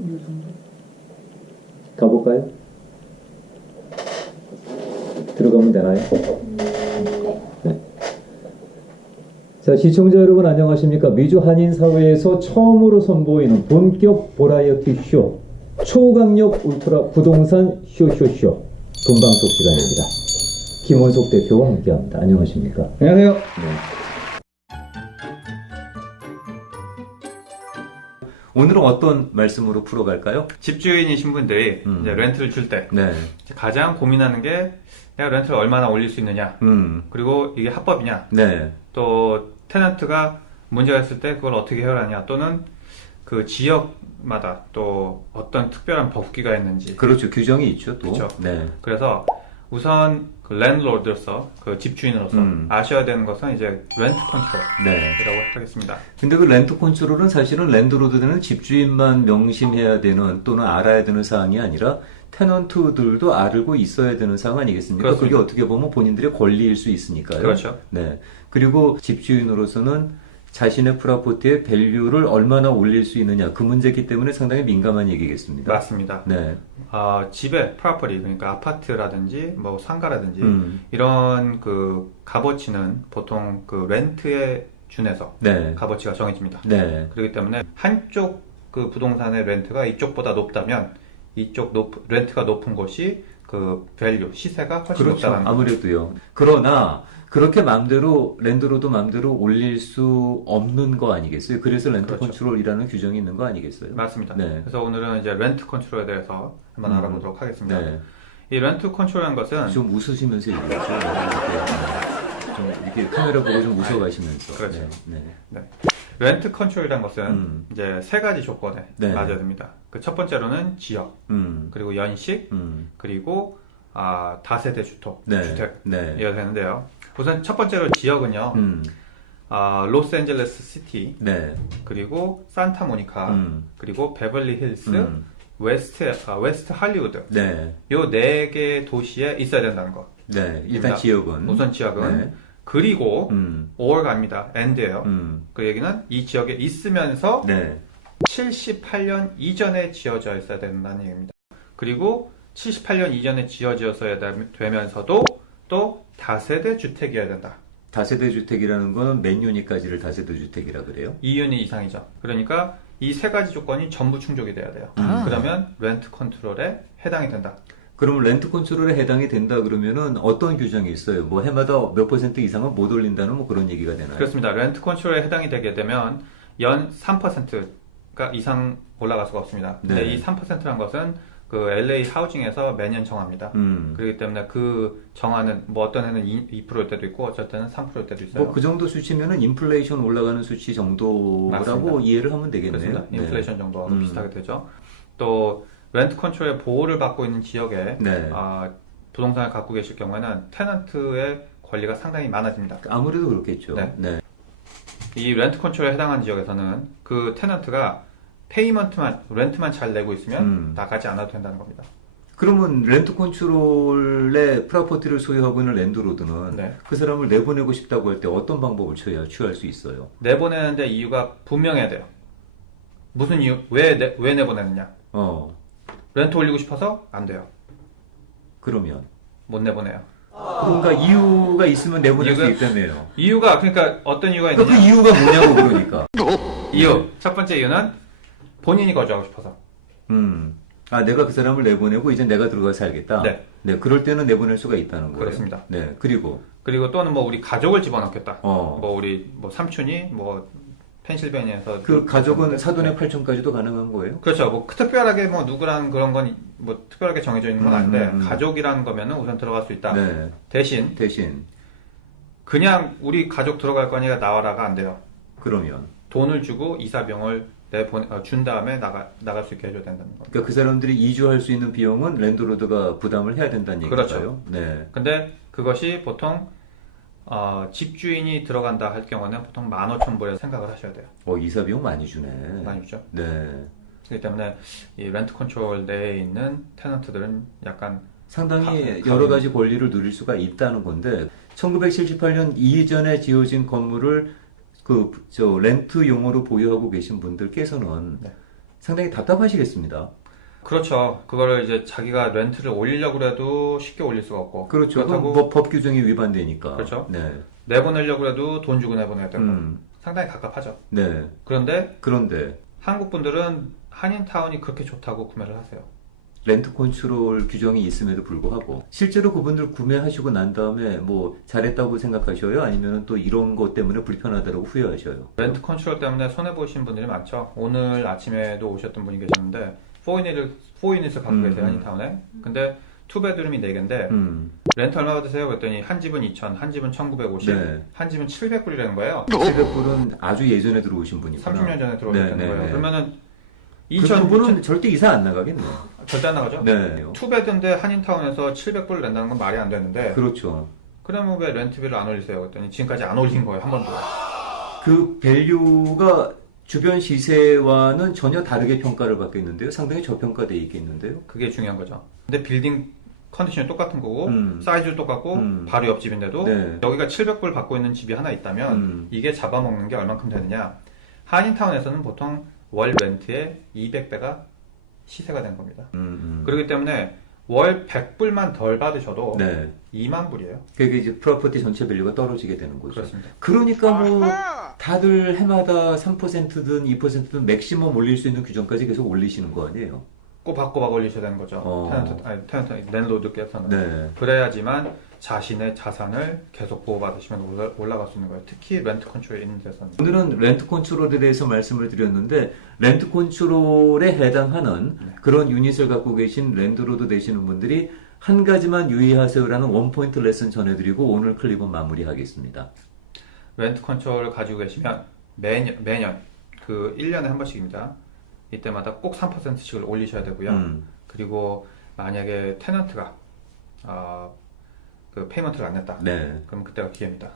이 정도? 가볼까요? 들어가면 되나요? 네. 자, 시청자 여러분 안녕하십니까? 미주 한인 사회에서 처음으로 선보이는 본격 버라이어티 쇼 초강력 울트라 부동산 쇼쇼쇼 본방송 시간입니다. 김원석 대표와 함께합니다. 안녕하십니까? 안녕하세요. 네. 오늘은 어떤 말씀으로 풀어갈까요? 집주인이신 분들이 이제 렌트를 줄 때 네. 가장 고민하는 게 내가 렌트를 얼마나 올릴 수 있느냐, 그리고 이게 합법이냐, 네. 또 테넌트가 문제가 있을 때 그걸 어떻게 해결하냐, 또는 그 지역마다 또 어떤 특별한 법규가 있는지. 그렇죠. 규정이 있죠, 또. 그렇죠. 네. 그래서 우선 그 랜드로드로서, 그 집주인으로서 아셔야 되는 것은 이제 렌트 컨트롤이라고 네. 하겠습니다. 근데 그 렌트 컨트롤은 사실은 랜드로드는 집주인만 명심해야 되는 또는 알아야 되는 사항이 아니라 테넌트들도 알고 있어야 되는 사항 아니겠습니까? 그렇습니다. 그게 어떻게 보면 본인들의 권리일 수 있으니까요. 그렇죠. 네. 그리고 집주인으로서는 자신의 프로퍼티의 밸류를 얼마나 올릴 수 있느냐 그 문제이기 때문에 상당히 민감한 얘기겠습니다. 맞습니다. 네. 집의 프로퍼티, 그러니까 아파트라든지 뭐 상가라든지 이런 그 값어치는 보통 그 렌트에 준해서 네. 값어치가 정해집니다. 네. 그렇기 때문에 한쪽 그 부동산의 렌트가 이쪽보다 높다면 렌트가 높은 곳이 그 밸류, 시세가 훨씬 그렇죠. 높다는 거죠. 아무래도요. 그러나 그렇게 마음대로 랜드로드 마음대로 올릴 수 없는 거 아니겠어요? 그래서 렌트 그렇죠. 컨트롤이라는 규정이 있는 거 아니겠어요? 맞습니다. 네. 그래서 오늘은 이제 렌트 컨트롤에 대해서 한번 알아보도록 하겠습니다. 네. 이 렌트 컨트롤이라는 것은 좀 웃으시면서 얘기하죠. 좀 이렇게 카메라 보고 좀 웃어가시면서. 그렇죠. 네. 네. 렌트 컨트롤이라는 것은 이제 세 가지 조건에 네. 맞아야 됩니다. 그 첫 번째로는 지역, 그리고 연식, 그리고 다세대 네. 주택 네. 이어야 되는데요. 우선 첫 번째로 지역은요. 로스앤젤레스 시티, 네. 그리고 산타모니카, 그리고 베벌리 힐스, 웨스트 할리우드. 네. 요 네 개 도시에 있어야 된다는 거. 네. 일단 그러니까 지역은. 우선 지역은. 네. 그리고 or가 아닙니다. and예요. 그 얘기는 이 지역에 있으면서 네. 78년 이전에 지어져 있어야 된다는 얘기입니다. 그리고 78년 이전에 지어져야 되면서도 또 다세대 주택이어야 된다. 다세대 주택이라는 건 몇 유니까지를 다세대 주택이라 그래요? 2유닛 이상이죠. 그러니까 이 세 가지 조건이 전부 충족이 돼야 돼요. 그러면 렌트 컨트롤에 해당이 된다. 그러면 렌트 컨트롤에 해당이 된다 그러면은 어떤 규정이 있어요? 뭐 해마다 몇 % 이상은 못 올린다는 뭐 그런 얘기가 되나요? 그렇습니다. 렌트 컨트롤에 해당이 되게 되면 연 3%가 이상 올라갈 수가 없습니다. 근데 네. 이 3%란 것은 그 LA 하우징에서 매년 정합니다. 그렇기 때문에 그 정하는 뭐 어떤 해는 2%일 때도 있고 어쩔 때는 3%일 때도 있어요. 뭐 그 정도 수치면은 인플레이션 올라가는 수치 정도라고 맞습니다. 이해를 하면 되겠네요. 그렇습니다. 네. 인플레이션 정도하고 비슷하게 되죠. 또 렌트 컨트롤의 보호를 받고 있는 지역에 네. 부동산을 갖고 계실 경우에는 테넌트의 권리가 상당히 많아집니다. 아무래도 그렇겠죠. 네. 네. 이 렌트 컨트롤에 해당하는 지역에서는 그 테넌트가 렌트만 잘 내고 있으면 나가지 않아도 된다는 겁니다. 그러면 렌트 컨트롤의 프로퍼티를 소유하고 있는 랜드로드는 네. 그 사람을 내보내고 싶다고 할 때 어떤 방법을 취할 수 있어요? 내보내는데 이유가 분명해야 돼요. 무슨 이유? 왜 내보내느냐? 렌트 올리고 싶어서 안 돼요. 그러면 못 내보내요. 그러니까 이유가 있으면 내보낼 수 이유가- 있다며요. 이유가 그러니까 어떤 이유가 그 있느냐? 이유가 뭐냐고 그러니까. 첫 번째 이유는 본인이 거주하고 싶어서. 내가 그 사람을 내보내고 이제 내가 들어가 살겠다. 네. 그럴 때는 내보낼 수가 있다는 거예요. 그렇습니다. 네. 그리고 또는 뭐 우리 가족을 집어넣겠다. 어. 뭐 우리 뭐 삼촌이 뭐 펜실베니아에서 그 가족은 네. 사돈의 8천까지도 가능한 거예요? 그렇죠. 뭐 특별하게 뭐 누구랑 그런 건 뭐 특별하게 정해져 있는 건 아닌데 음. 가족이라는 거면은 우선 들어갈 수 있다. 네. 대신 그냥 우리 가족 들어갈 거니까 나와라가 안 돼요. 그러면 돈을 주고 이사병을 준 다음에 나갈 수 있게 해줘야 된다는 겁니다. 그러니까 그 사람들이 이주할 수 있는 비용은 랜드로드가 부담을 해야 된다는 얘기인가요? 그렇죠. 네. 근데 그것이 보통 집주인이 들어간다 할 경우는 보통 15,000불에 생각을 하셔야 돼요. 이사 비용 많이 주네. 많이 주죠. 네. 그렇기 때문에 이 렌트 컨트롤 내에 있는 테넌트들은 약간 상당히 여러 가지 권리를 누릴 수가 있다는 건데 1978년 이전에 지어진 건물을 렌트용으로 보유하고 계신 분들께서는 네. 상당히 답답하시겠습니다. 그렇죠. 그거를 이제 자기가 렌트를 올리려고 해도 쉽게 올릴 수가 없고. 그렇죠. 그렇다고 뭐 법 규정이 위반되니까. 그렇죠. 네. 내보내려고 해도 돈 주고 내보내야 되고. 음. 상당히 갑갑하죠. 네. 그런데 그런데 한국 분들은 한인타운이 그렇게 좋다고 구매를 하세요. 렌트 컨트롤 규정이 있음에도 불구하고 실제로 그분들 구매하시고 난 다음에 뭐 잘했다고 생각하셔요? 아니면 또 이런 것 때문에 불편하다고 후회하셔요? 렌트 컨트롤 때문에 손해보신 분들이 많죠. 오늘 아침에도 오셨던 분이 계셨는데 4유닛을 갖고 계세요, 한인타운에. 근데 2베드룸이 4개인데 렌트 얼마 받으세요? 그랬더니 한 집은 2,000, 한 집은 1,950, 네. 한 집은 700불이라는 거예요. 700불은 아주 예전에 들어오신 분이구나. 30년 전에 들어오셨다는 네, 네, 거예요. 네. 그러면은 그 2,000, 분은 절대 이사 안 나가겠네요. 절대 안 나가죠? 네. 2베드인데 한인타운에서 700불을 낸다는 건 말이 안 되는데 그렇죠. 그러면 왜 렌트비를 안 올리세요? 그랬더니 지금까지 안 올린 거예요, 한 번도. 그 밸류가 주변 시세와는 전혀 다르게 평가를 받겠는데요. 상당히 저평가되어 있겠는데요. 그게 중요한 거죠. 근데 빌딩 컨디션이 똑같은 거고 사이즈도 똑같고 바로 옆집인데도 네. 여기가 700불 받고 있는 집이 하나 있다면 이게 잡아먹는 게 얼만큼 되느냐. 한인타운에서는 보통 월 렌트의 200배가 시세가 된 겁니다. 그렇기 때문에 월 100불만 덜 받으셔도 네. 2만 불이에요. 그게 이제 프로퍼티 전체 밸류가 떨어지게 되는 거죠. 그렇습니다. 그러니까 뭐 다들 해마다 3%든 2%든 맥시멈 올릴 수 있는 규정까지 계속 올리시는 거 아니에요? 꼬박꼬박 올리셔야 되는 거죠. 랜드로드께서는. 네. 그래야지만 자신의 자산을 계속 보호받으시면 올라갈 수 있는 거예요. 특히 렌트 컨트롤에 있는 데서는. 오늘은 렌트 컨트롤에 대해서 말씀을 드렸는데 렌트 컨트롤에 해당하는 그런 유닛을 갖고 계신 랜드로드 되시는 분들이 한 가지만 유의하세요라는 원포인트 레슨 전해드리고 오늘 클립은 마무리하겠습니다. 렌트 컨트롤을 가지고 계시면 매년 그 1년에 한 번씩입니다. 이때마다 꼭 3%씩을 올리셔야 되고요. 그리고 만약에 테넌트가 그 페이먼트를 안 냈다. 네. 그럼 그때가 기회입니다.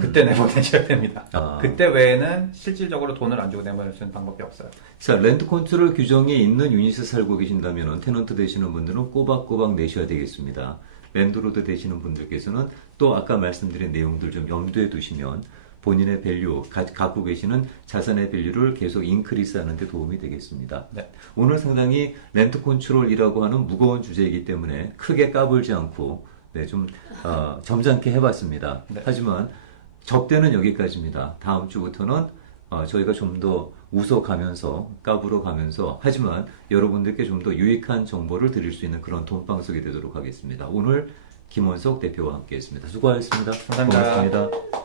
그때 내보내셔야 됩니다. 그때 외에는 실질적으로 돈을 안 주고 내보낼 수 있는 방법이 없어요. 자, 렌트 컨트롤 규정에 있는 유닛에 살고 계신다면 테넌트 되시는 분들은 꼬박꼬박 내셔야 되겠습니다. 랜드로드 되시는 분들께서는 또 아까 말씀드린 내용들 좀 염두에 두시면 본인의 밸류, 갖고 계시는 자산의 밸류를 계속 인크리스하는 데 도움이 되겠습니다. 네. 오늘 상당히 렌트 컨트롤이라고 하는 무거운 주제이기 때문에 크게 까불지 않고 좀 점잖게 해봤습니다. 네. 하지만 접대는 여기까지입니다. 다음 주부터는 저희가 좀 더 웃어가면서 까불어가면서 하지만 여러분들께 좀 더 유익한 정보를 드릴 수 있는 그런 돈방석이 되도록 하겠습니다. 오늘 김원석 대표와 함께했습니다. 수고하셨습니다. 감사합니다. 고맙습니다.